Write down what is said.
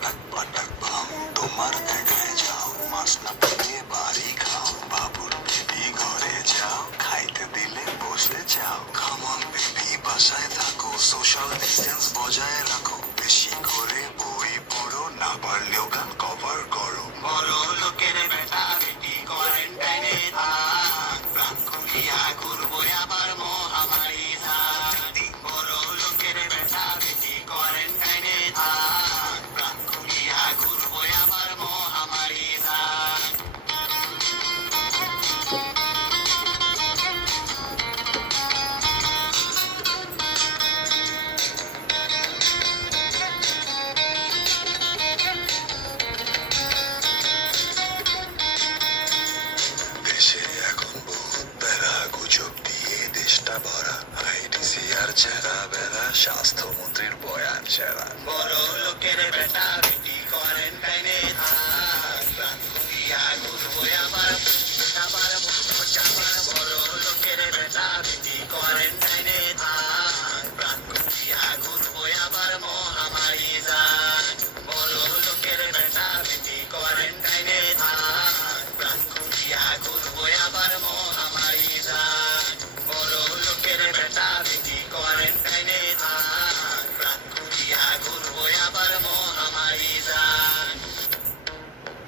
পাঠক পাঠক ভাও তোমার দেখায় যাও মাসনা ভেঙে বাড়ি খাও। বাবুর বেবি ঘরে যাও, খাইতে দিলে বসে যাও খামন বেবি বাসায় থাকো সোশ্যাল ডিস্টেন্স বজায় রাখো। বেশি করে বই পড়ো, না পারলেও গান কভার করো। বড় লোকের বেটা বেটি কোয়ারেন্টাইনে বড় লোকের আশা ভরা আইডিসিআর চেরা বেড়া স্বাস্থ্যমন্ত্রীর বয়ান ছেড়া। বড় লোকের বেটা বেটি কোয়ারেন্টাইনে আমার আমার বড় লোকের বেটা